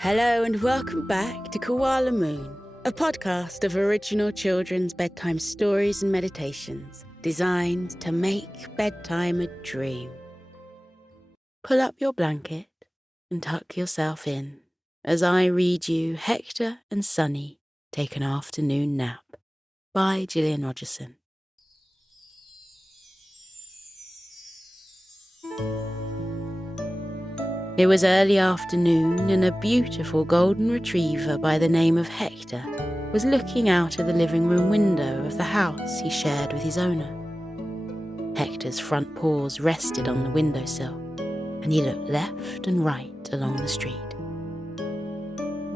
Hello and welcome back to Koala Moon, a podcast of original children's bedtime stories and meditations designed to make bedtime a dream. Pull up your blanket and tuck yourself in as I read you Hector and Sunny Take an Afternoon Nap by Gillian Rogerson. It was early afternoon and a beautiful golden retriever by the name of Hector was looking out of the living room window of the house he shared with his owner. Hector's front paws rested on the windowsill and he looked left and right along the street.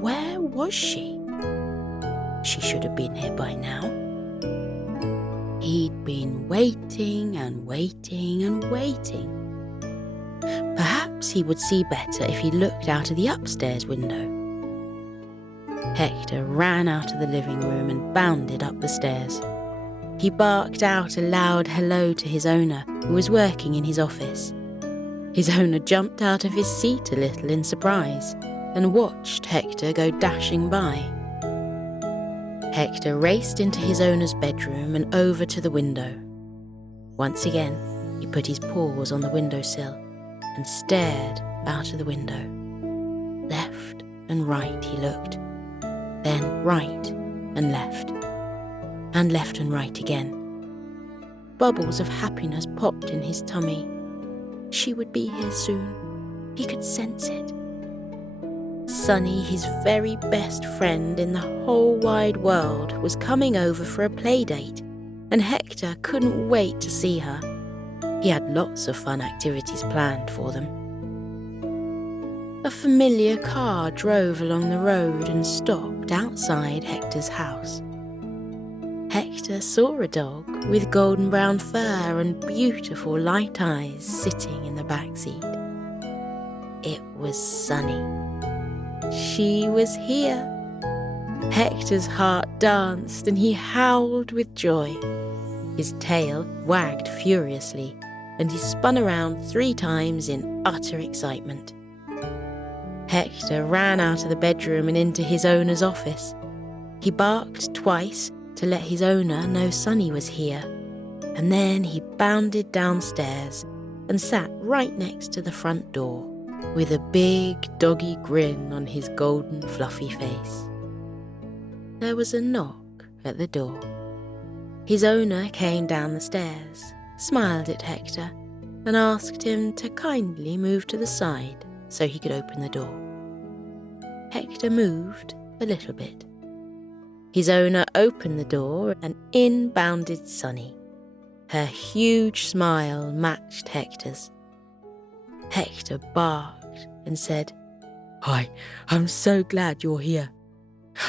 Where was she? She should have been here by now. He'd been waiting and waiting and waiting. Perhaps he would see better if he looked out of the upstairs window. Hector ran out of the living room and bounded up the stairs. He barked out a loud hello to his owner, who was working in his office. His owner jumped out of his seat a little in surprise and watched Hector go dashing by. Hector raced into his owner's bedroom and over to the window. Once again, he put his paws on the windowsill and stared out of the window. Left and right he looked, then right and left and right again. Bubbles of happiness popped in his tummy. She would be here soon. He could sense it. Sunny, his very best friend in the whole wide world, was coming over for a playdate, and Hector couldn't wait to see her. He had lots of fun activities planned for them. A familiar car drove along the road and stopped outside Hector's house. Hector saw a dog with golden brown fur and beautiful light eyes sitting in the back seat. It was Sunny. She was here. Hector's heart danced and he howled with joy. His tail wagged furiously and he spun around 3 times in utter excitement. Hector ran out of the bedroom and into his owner's office. He barked twice to let his owner know Sunny was here, and then he bounded downstairs and sat right next to the front door with a big doggy grin on his golden fluffy face. There was a knock at the door. His owner came down the stairs, smiled at Hector, and asked him to kindly move to the side so he could open the door. Hector moved a little bit. His owner opened the door and in bounded Sunny. Her huge smile matched Hector's. Hector barked and said, "Hi, I'm so glad you're here.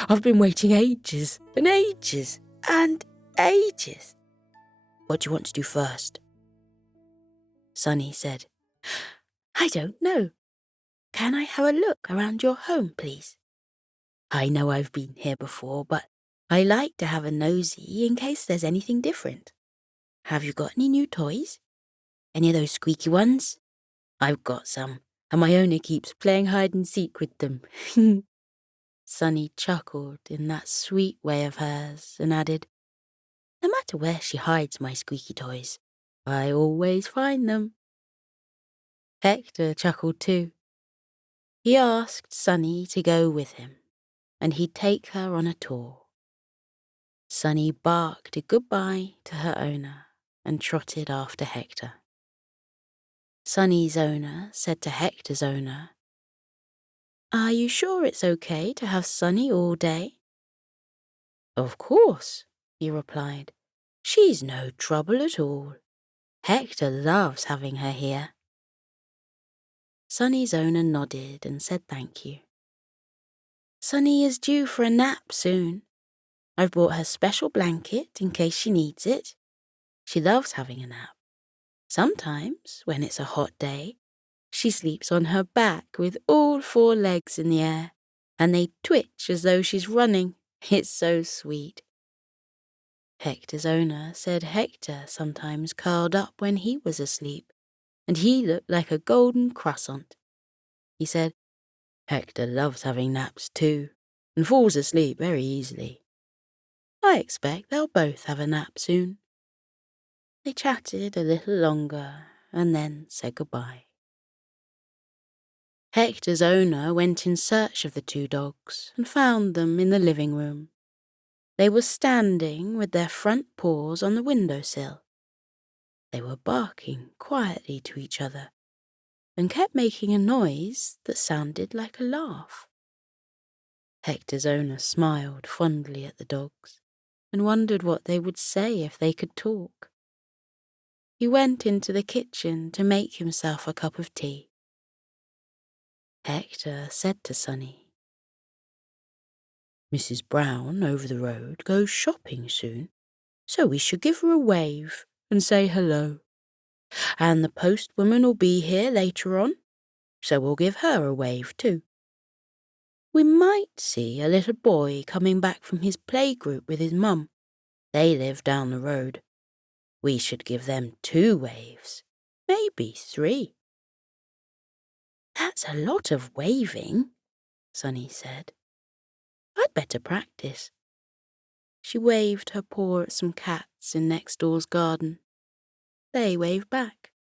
I've been waiting ages and ages and ages. What do you want to do first?" Sunny said, "I don't know. Can I have a look around your home, please? I know I've been here before, but I like to have a nosy in case there's anything different. Have you got any new toys? Any of those squeaky ones? I've got some, and my owner keeps playing hide and seek with them." Sunny chuckled in that sweet way of hers and added, "No matter where she hides my squeaky toys, I always find them." Hector chuckled too. He asked Sunny to go with him, and he'd take her on a tour. Sunny barked a goodbye to her owner and trotted after Hector. Sunny's owner said to Hector's owner, "Are you sure it's okay to have Sunny all day?" "Of course," he replied. "She's no trouble at all. Hector loves having her here." Sunny's owner nodded and said thank you. "Sunny is due for a nap soon. I've brought her special blanket in case she needs it. She loves having a nap. Sometimes, when it's a hot day, she sleeps on her back with all 4 legs in the air, and they twitch as though she's running. It's so sweet." Hector's owner said Hector sometimes curled up when he was asleep, and he looked like a golden croissant. He said, Hector loves having naps too, and falls asleep very easily. I expect they'll both have a nap soon." They chatted a little longer and then said goodbye. Hector's owner went in search of the two dogs and found them in the living room. They were standing with their front paws on the windowsill. They were barking quietly to each other and kept making a noise that sounded like a laugh. Hector's owner smiled fondly at the dogs and wondered what they would say if they could talk. He went into the kitchen to make himself a cup of tea. Hector said to Sunny, "Mrs. Brown over the road goes shopping soon, so we should give her a wave and say hello. And the postwoman will be here later on, so we'll give her a wave too. We might see a little boy coming back from his playgroup with his mum. They live down the road. We should give them 2 waves, maybe 3. "That's a lot of waving," Sunny said. "I'd better practice." She waved her paw at some cats in next door's garden. They waved back.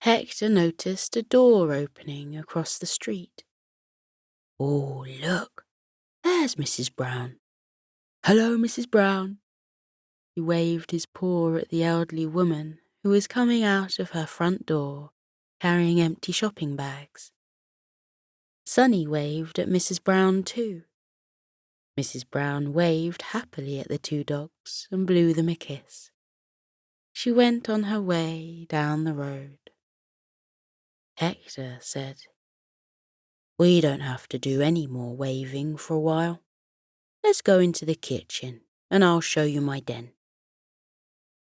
Hector noticed a door opening across the street. "Oh, look, there's Mrs. Brown. Hello, Mrs. Brown." He waved his paw at the elderly woman who was coming out of her front door, carrying empty shopping bags. Sunny waved at Mrs. Brown too. Mrs. Brown waved happily at the 2 dogs and blew them a kiss. She went on her way down the road. Hector said, "We don't have to do any more waving for a while. Let's go into the kitchen and I'll show you my den."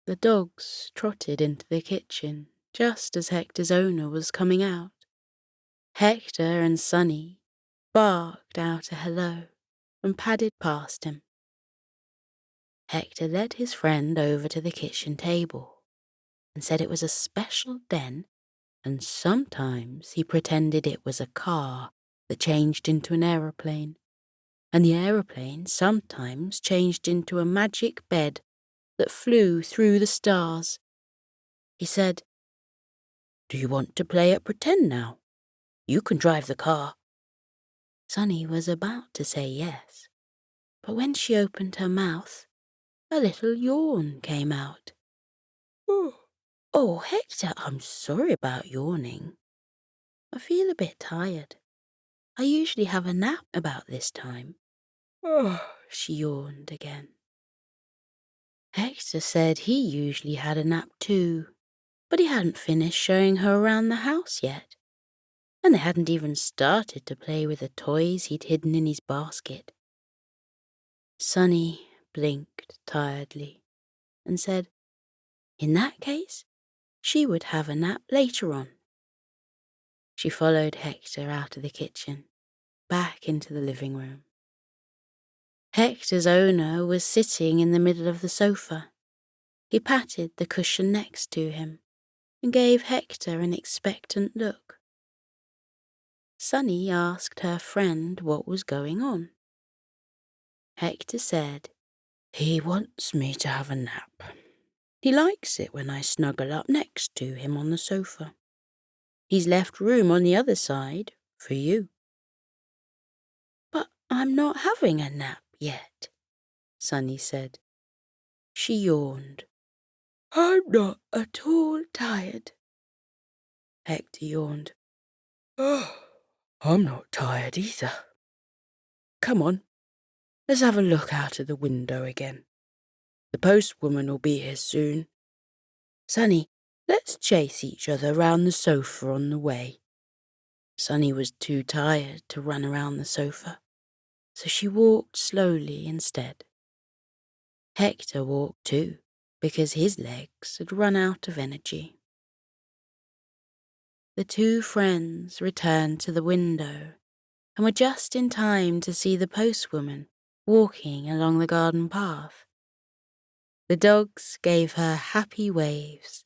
The dogs trotted into the kitchen just as Hector's owner was coming out. Hector and Sunny barked out a hello and padded past him. Hector led his friend over to the kitchen table and said it was a special den, and sometimes he pretended it was a car that changed into an aeroplane, and the aeroplane sometimes changed into a magic bed that flew through the stars. He said, "Do you want to play at pretend now? You can drive the car." Sunny was about to say yes, but when she opened her mouth, a little yawn came out. "Oh, Hector, I'm sorry about yawning. I feel a bit tired. I usually have a nap about this time." She yawned again. Hector said he usually had a nap too, but he hadn't finished showing her around the house yet, and they hadn't even started to play with the toys he'd hidden in his basket. Sunny blinked tiredly and said, in that case, she would have a nap later on. She followed Hector out of the kitchen, back into the living room. Hector's owner was sitting in the middle of the sofa. He patted the cushion next to him and gave Hector an expectant look. Sunny asked her friend what was going on. Hector said, "He wants me to have a nap. He likes it when I snuggle up next to him on the sofa. He's left room on the other side for you." "But I'm not having a nap yet," Sunny said. She yawned. "I'm not at all tired." Hector yawned. "Oh, I'm not tired either. Come on, let's have a look out of the window again. The postwoman will be here soon. Sunny, let's chase each other round the sofa on the way." Sunny was too tired to run around the sofa, so she walked slowly instead. Hector walked too, because his legs had run out of energy. The 2 friends returned to the window and were just in time to see the postwoman walking along the garden path. The dogs gave her happy waves.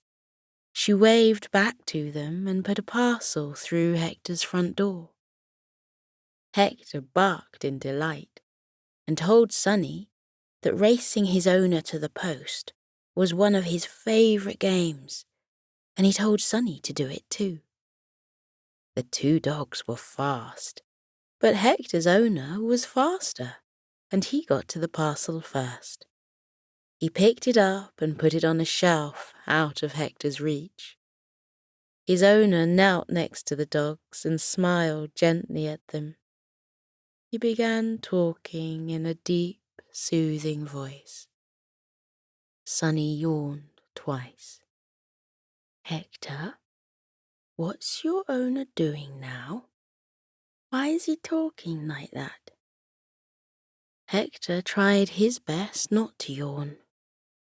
She waved back to them and put a parcel through Hector's front door. Hector barked in delight and told Sunny that racing his owner to the post was one of his favourite games, and he told Sunny to do it too. The two dogs were fast, but Hector's owner was faster, and he got to the parcel first. He picked it up and put it on a shelf out of Hector's reach. His owner knelt next to the dogs and smiled gently at them. He began talking in a deep, soothing voice. Sunny yawned twice. "Hector, what's your owner doing now? Why is he talking like that?" Hector tried his best not to yawn,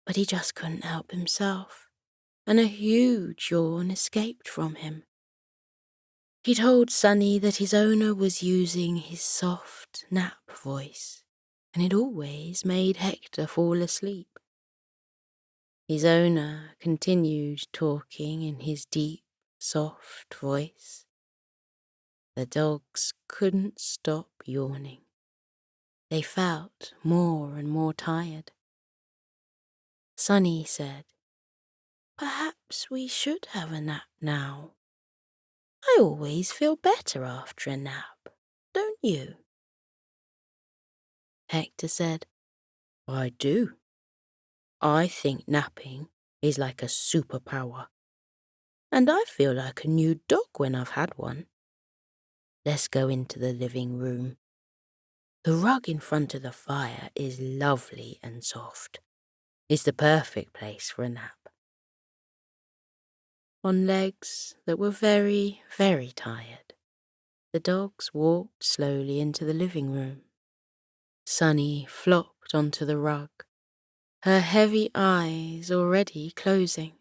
but he just couldn't help himself, and a huge yawn escaped from him. He told Sunny that his owner was using his soft nap voice, and it always made Hector fall asleep. His owner continued talking in his deep, soft voice. The dogs couldn't stop yawning. They felt more and more tired. Sunny said, "Perhaps we should have a nap now. I always feel better after a nap, don't you?" Hector said, "I do. I think napping is like a superpower, and I feel like a new dog when I've had one. Let's go into the living room. The rug in front of the fire is lovely and soft. It's the perfect place for a nap." On legs that were very, very tired, the dogs walked slowly into the living room. Sunny flopped onto the rug, her heavy eyes already closing.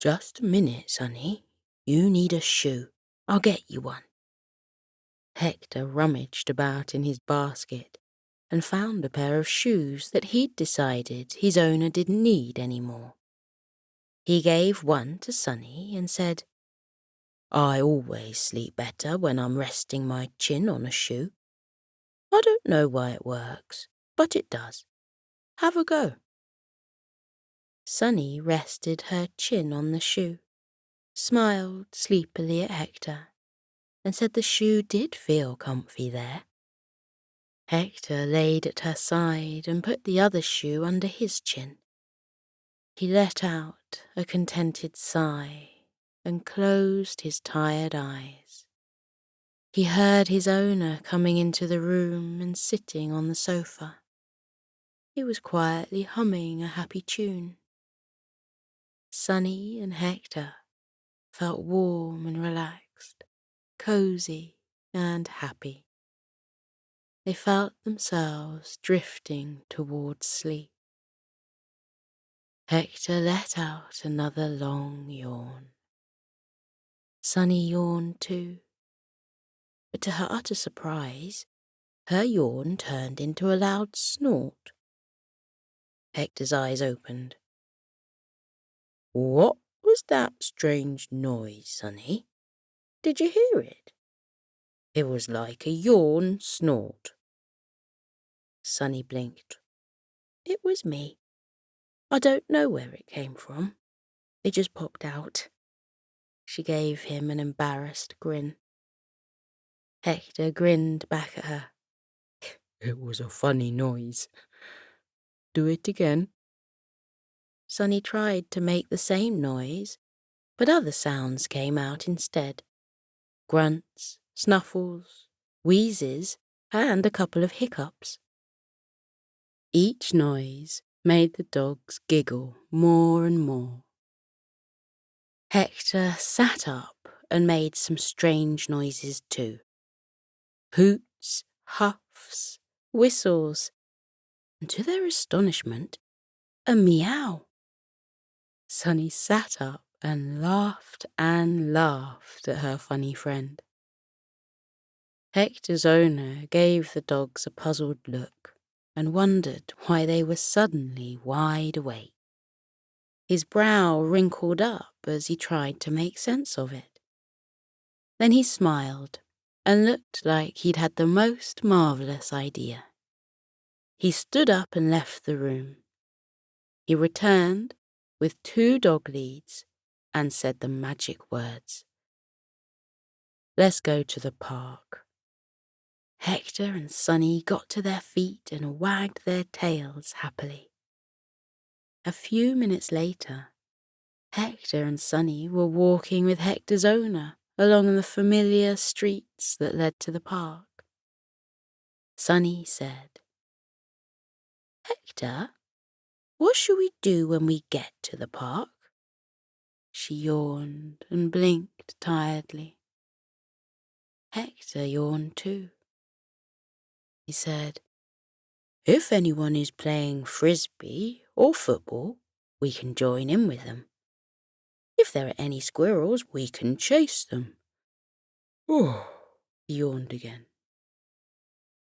"Just a minute, Sunny. You need a shoe. I'll get you one." Hector rummaged about in his basket and found a pair of shoes that he'd decided his owner didn't need anymore. He gave one to Sunny and said, "I always sleep better when I'm resting my chin on a shoe. I don't know why it works, but it does. Have a go." Sunny rested her chin on the shoe, smiled sleepily at Hector, and said the shoe did feel comfy there. Hector laid at her side and put the other shoe under his chin. He let out a contented sigh and closed his tired eyes. He heard his owner coming into the room and sitting on the sofa. He was quietly humming a happy tune. Sunny and Hector felt warm and relaxed, cozy and happy. They felt themselves drifting towards sleep. Hector let out another long yawn. Sunny yawned too, but to her utter surprise, her yawn turned into a loud snort. Hector's eyes opened. "What was that strange noise, Sunny? Did you hear it? It was like a yawn snort." Sunny blinked. "It was me. I don't know where it came from. It just popped out." She gave him an embarrassed grin. Hector grinned back at her. "It was a funny noise. Do it again." Sunny tried to make the same noise, but other sounds came out instead. Grunts, snuffles, wheezes, and a couple of hiccups. Each noise made the dogs giggle more and more. Hector sat up and made some strange noises too. Hoots, huffs, whistles, and to their astonishment, a meow. Sunny sat up and laughed at her funny friend. Hector's owner gave the dogs a puzzled look and wondered why they were suddenly wide awake. His brow wrinkled up as he tried to make sense of it. Then he smiled and looked like he'd had the most marvellous idea. He stood up and left the room. He returned with 2 dog leads and said the magic words. "Let's go to the park." Hector and Sunny got to their feet and wagged their tails happily. A few minutes later, Hector and Sunny were walking with Hector's owner along the familiar streets that led to the park. Sunny said, "Hector, what shall we do when we get to the park?" She yawned and blinked tiredly. Hector yawned too. He said, "If anyone is playing frisbee or football, we can join in with them. If there are any squirrels, we can chase them." Oh, he yawned again.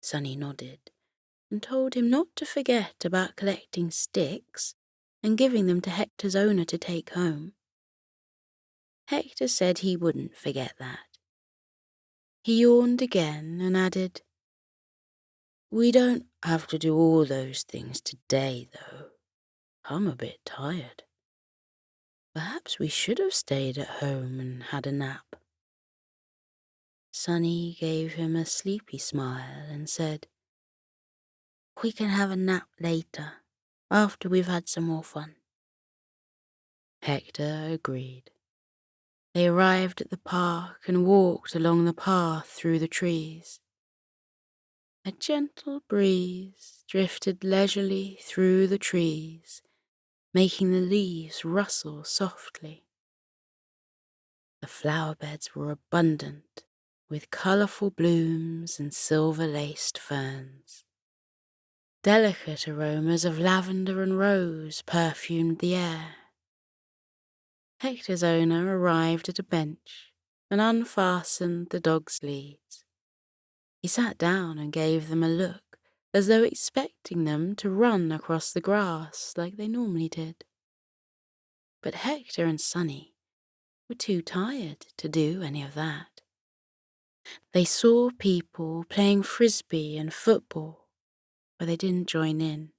Sunny nodded and told him not to forget about collecting sticks and giving them to Hector's owner to take home. Hector said he wouldn't forget that. He yawned again and added, "We don't have to do all those things today, though. I'm a bit tired. Perhaps we should have stayed at home and had a nap." Sunny gave him a sleepy smile and said, "We can have a nap later, after we've had some more fun." Hector agreed. They arrived at the park and walked along the path through the trees. A gentle breeze drifted leisurely through the trees, making the leaves rustle softly. The flower beds were abundant, with colourful blooms and silver-laced ferns. Delicate aromas of lavender and rose perfumed the air. Hector's owner arrived at a bench and unfastened the dog's leads. He sat down and gave them a look, as though expecting them to run across the grass like they normally did. But Hector and Sunny were too tired to do any of that. They saw people playing frisbee and football, but they didn't join in.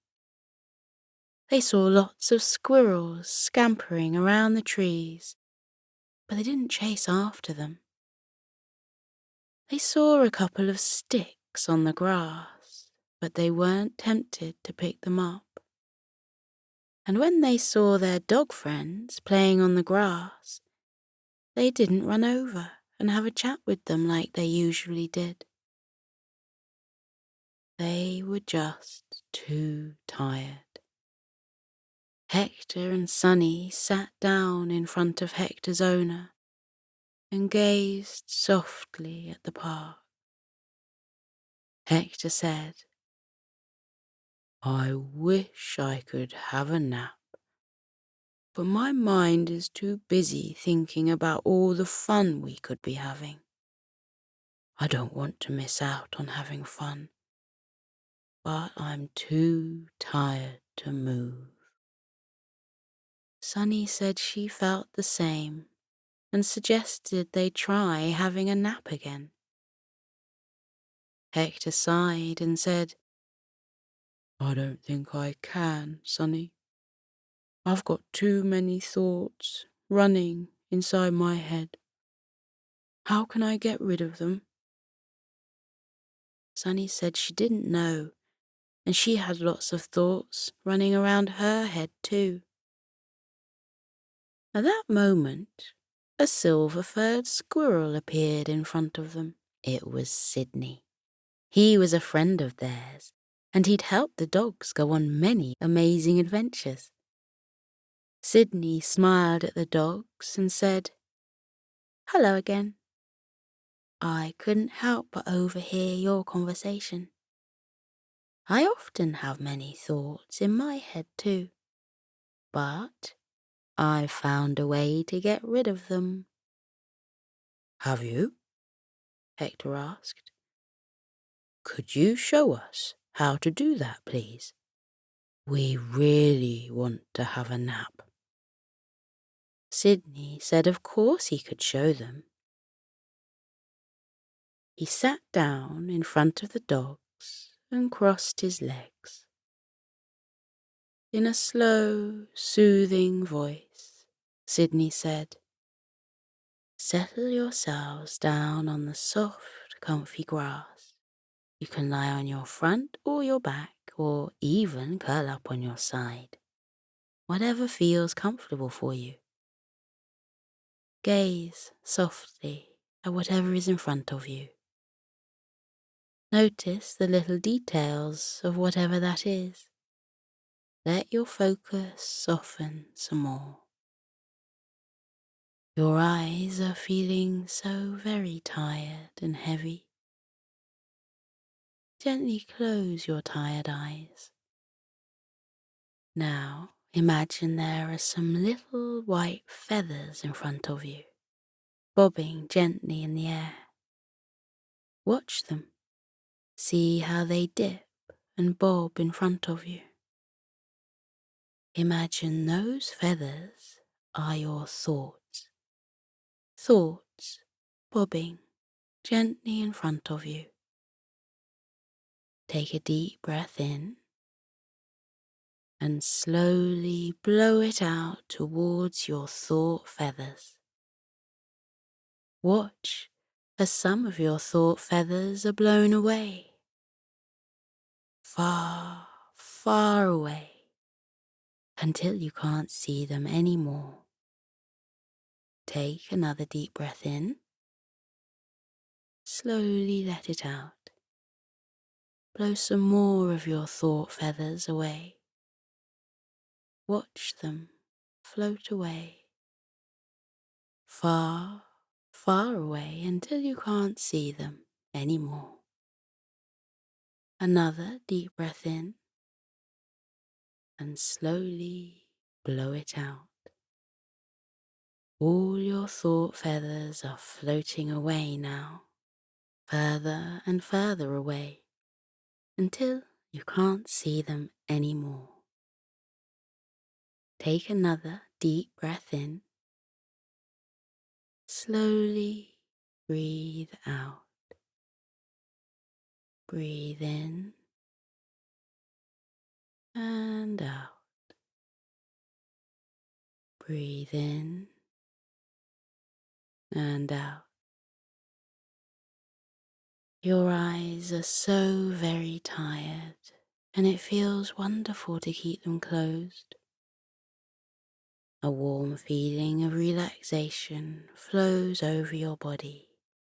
They saw lots of squirrels scampering around the trees, but they didn't chase after them. They saw a couple of sticks on the grass, but they weren't tempted to pick them up. And when they saw their dog friends playing on the grass, they didn't run over and have a chat with them like they usually did. They were just too tired. Hector and Sunny sat down in front of Hector's owner and gazed softly at the park. Hector said, "I wish I could have a nap, but my mind is too busy thinking about all the fun we could be having. I don't want to miss out on having fun, but I'm too tired to move." Sunny said she felt the same and suggested they try having a nap again. Hector sighed and said, "I don't think I can, Sunny. I've got too many thoughts running inside my head. How can I get rid of them?" Sunny said she didn't know, and she had lots of thoughts running around her head too. At that moment, a silver-furred squirrel appeared in front of them. It was Sydney. He was a friend of theirs, and he'd helped the dogs go on many amazing adventures. Sydney smiled at the dogs and said, "Hello again. I couldn't help but overhear your conversation. I often have many thoughts in my head too, but I've found a way to get rid of them." "Have you?" Hector asked. "Could you show us how to do that, please? We really want to have a nap." Sydney said of course he could show them. He sat down in front of the dogs and crossed his legs. In a slow, soothing voice, Sydney said, "Settle yourselves down on the soft, comfy grass. You can lie on your front or your back, or even curl up on your side. Whatever feels comfortable for you. Gaze softly at whatever is in front of you. Notice the little details of whatever that is. Let your focus soften some more. Your eyes are feeling so very tired and heavy. Gently close your tired eyes. Now imagine there are some little white feathers in front of you, bobbing gently in the air. Watch them. See how they dip and bob in front of you. Imagine those feathers are your thoughts. Thoughts bobbing gently in front of you. Take a deep breath in and slowly blow it out towards your thought feathers. Watch as some of your thought feathers are blown away. Far, far away, until you can't see them anymore. Take another deep breath in. Slowly let it out. Blow some more of your thought feathers away. Watch them float away. Far, far away until you can't see them anymore. Another deep breath in and slowly blow it out. All your thought feathers are floating away now, further and further away, until you can't see them anymore. Take another deep breath in. Slowly breathe out. Breathe in and out. Breathe in and out. Your eyes are so very tired, and it feels wonderful to keep them closed. A warm feeling of relaxation flows over your body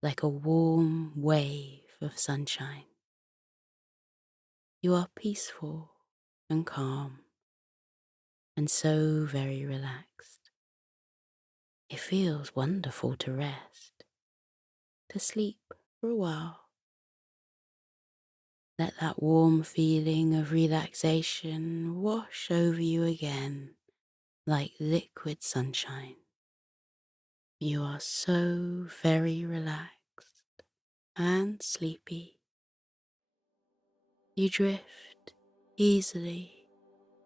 like a warm wave of sunshine. You are peaceful and calm and so very relaxed. It feels wonderful to rest, to sleep for a while. Let that warm feeling of relaxation wash over you again like liquid sunshine. You are so very relaxed and sleepy. You drift easily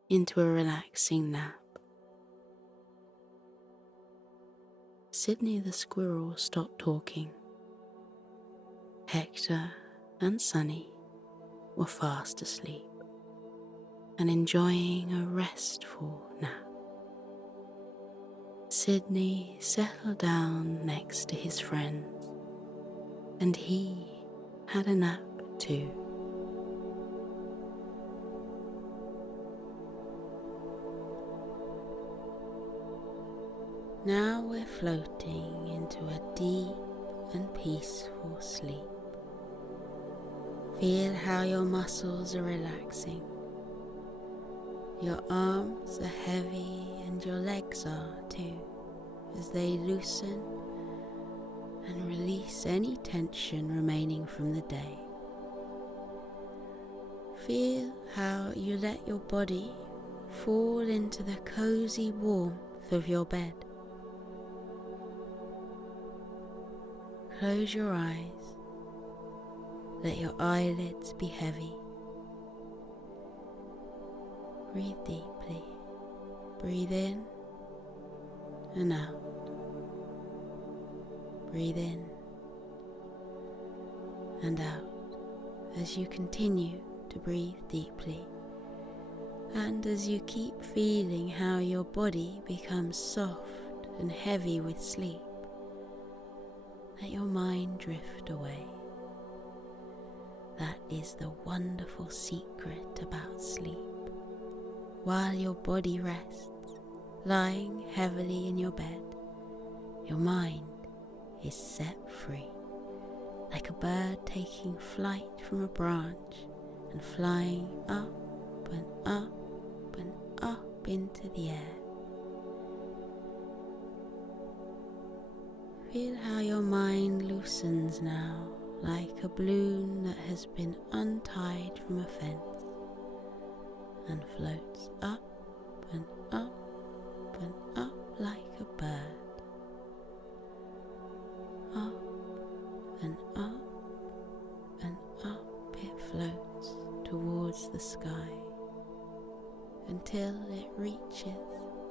into a relaxing nap. Sydney the squirrel stopped talking. Hector and Sunny were fast asleep and enjoying a restful nap. Sydney settled down next to his friends, and he had a nap too. Now we're floating into a deep and peaceful sleep. Feel how your muscles are relaxing. Your arms are heavy and your legs are too, as they loosen and release any tension remaining from the day. Feel how you let your body fall into the cozy warmth of your bed. Close your eyes. Let your eyelids be heavy. Breathe deeply. Breathe in and out. Breathe in and out as you continue to breathe deeply, and as you keep feeling how your body becomes soft and heavy with sleep, let your mind drift away. That is the wonderful secret about sleep. While your body rests, lying heavily in your bed, your mind is set free, like a bird taking flight from a branch and flying up and up and up into the air. Feel how your mind loosens now, like a balloon that has been untied from a fence, and floats up and up and up like a bird. Up and up and up it floats towards the sky until it reaches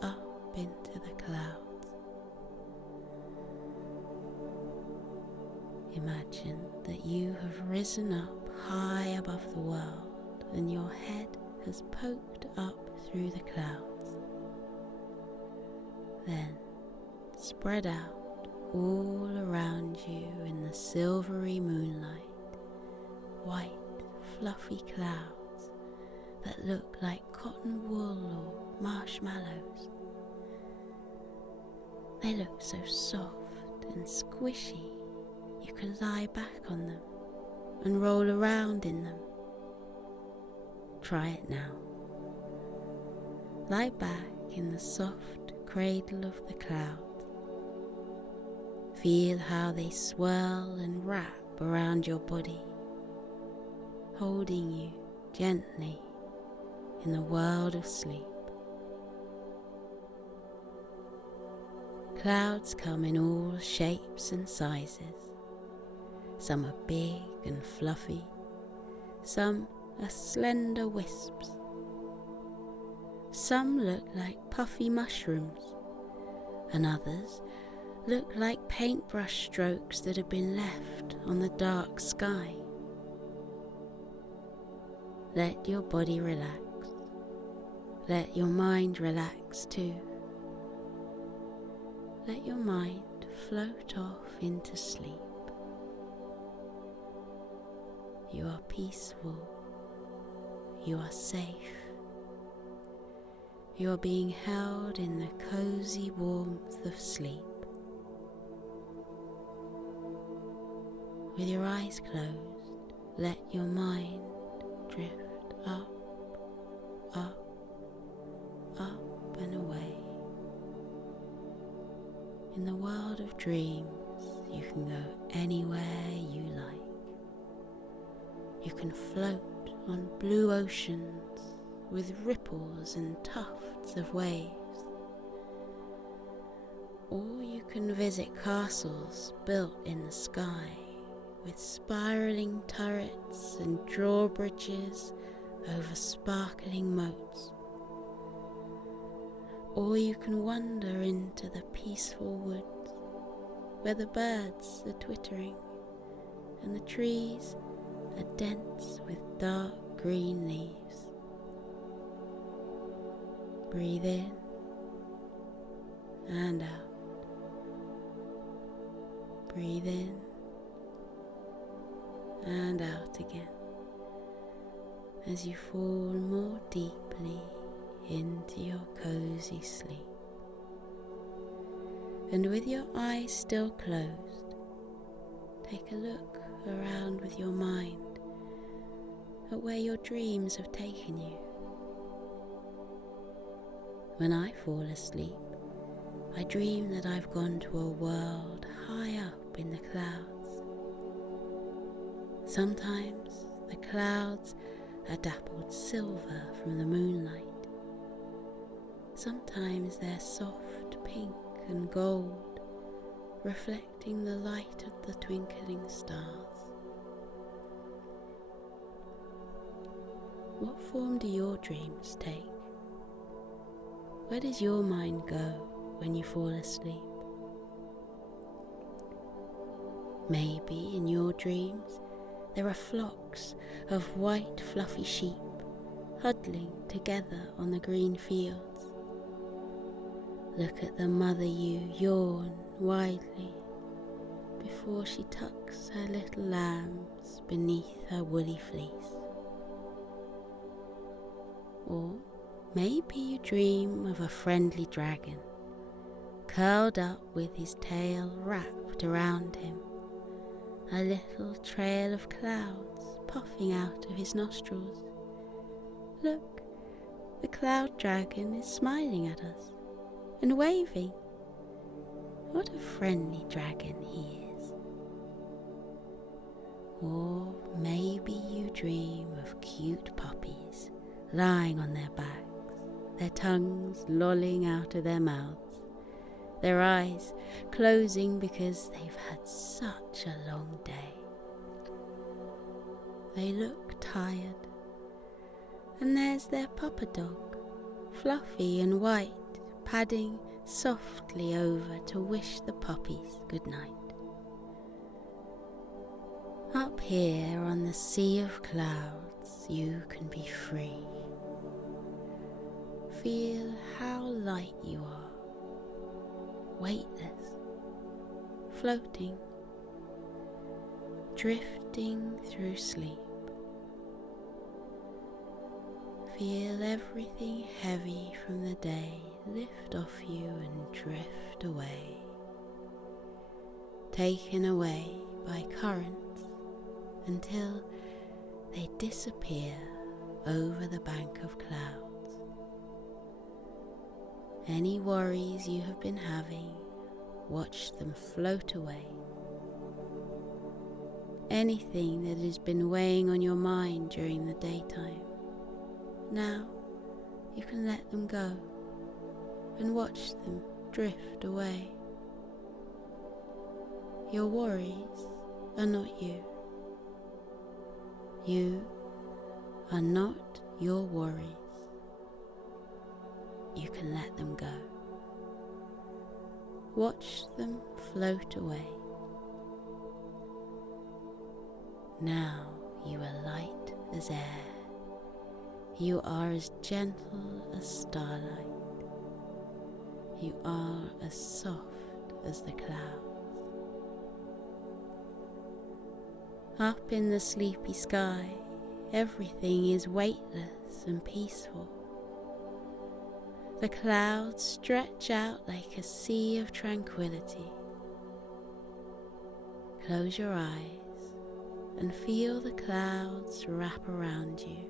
up into the clouds. Imagine that you have risen up high above the world and your head has poked up through the clouds. Then spread out all around you in the silvery moonlight, white fluffy clouds that look like cotton wool or marshmallows. They look so soft and squishy. You can lie back on them and roll around in them. Try it now. Lie back in the soft cradle of the clouds. Feel how they swirl and wrap around your body, holding you gently in the world of sleep. Clouds come in all shapes and sizes. Some are big and fluffy, some are slender wisps. Some look like puffy mushrooms, and others look like paintbrush strokes that have been left on the dark sky. Let your body relax. Let your mind relax too. Let your mind float off into sleep. You are peaceful. You are safe. You are being held in the cozy warmth of sleep. With your eyes closed, let your mind drift up, up, up and away. In the world of dreams, you can go anywhere you like. You can float on blue oceans with ripples and tufts of waves. Or you can visit castles built in the sky with spiraling turrets and drawbridges over sparkling moats. Or you can wander into the peaceful woods where the birds are twittering and the trees are dense with dark green leaves. Breathe in and out. Breathe in and out again as you fall more deeply into your cozy sleep. And with your eyes still closed, take a look around with your mind at where your dreams have taken you. When I fall asleep, I dream that I've gone to a world high up in the clouds. Sometimes the clouds are dappled silver from the moonlight. Sometimes they're soft pink and gold, reflecting the light of the twinkling stars. What form do your dreams take? Where does your mind go when you fall asleep. Maybe in your dreams there are flocks of white fluffy sheep huddling together on the green fields. Look at the mother ewe yawn widely before she tucks her little lambs beneath her woolly fleece. Or maybe you dream of a friendly dragon, curled up with his tail wrapped around him, a little trail of clouds puffing out of his nostrils. Look, the cloud dragon is smiling at us and waving. What a friendly dragon he is. Or maybe you dream of cute puppies lying on their backs, their tongues lolling out of their mouths, their eyes closing because they've had such a long day. They look tired, and there's their papa dog, fluffy and white, padding softly over to wish the puppies good night. Up here on the sea of clouds, you can be free. Feel how light you are, weightless, floating, drifting through sleep. Feel everything heavy from the day lift off you and drift away, taken away by currents until they disappear over the bank of clouds. Any worries you have been having, watch them float away. Anything that has been weighing on your mind during the daytime, now you can let them go and watch them drift away. Your worries are not you. You are not your worries. You can let them go. Watch them float away. Now you are light as air. You are as gentle as starlight. You are as soft as the clouds. Up in the sleepy sky, everything is weightless and peaceful. The clouds stretch out like a sea of tranquility. Close your eyes and feel the clouds wrap around you.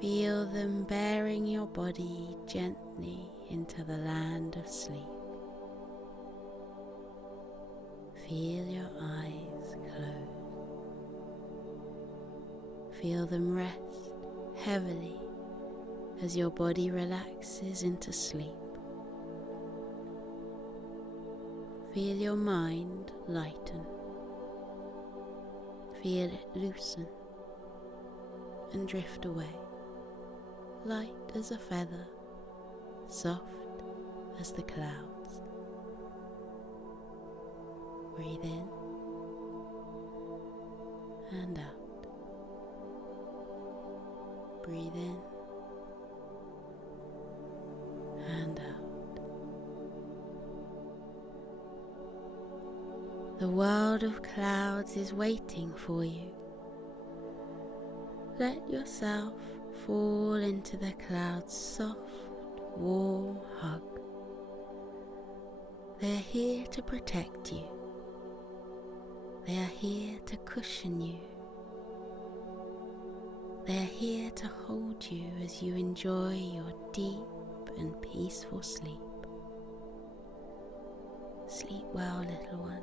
Feel them bearing your body gently into the land of sleep. Feel your eyes close. Feel them rest heavily as your body relaxes into sleep. Feel your mind lighten. Feel it loosen and drift away, light as a feather, soft as the clouds. Breathe in and out. Breathe in and out. The world of clouds is waiting for you. Let yourself fall into the clouds' soft, warm hug. They are here to protect you. They are here to cushion you. They are here to hold you as you enjoy your deep and peaceful sleep. Sleep well, little one.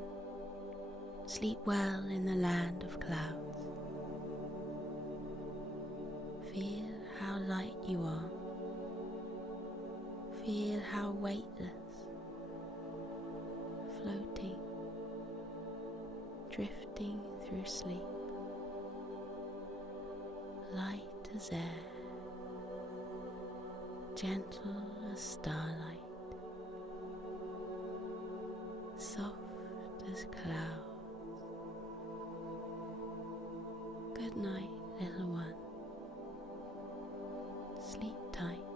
Sleep well in the land of clouds. Feel how light you are. Feel how weightless, floating, drifting through sleep, light as air, gentle as starlight. soft as clouds. Good night, little one. Sleep tight.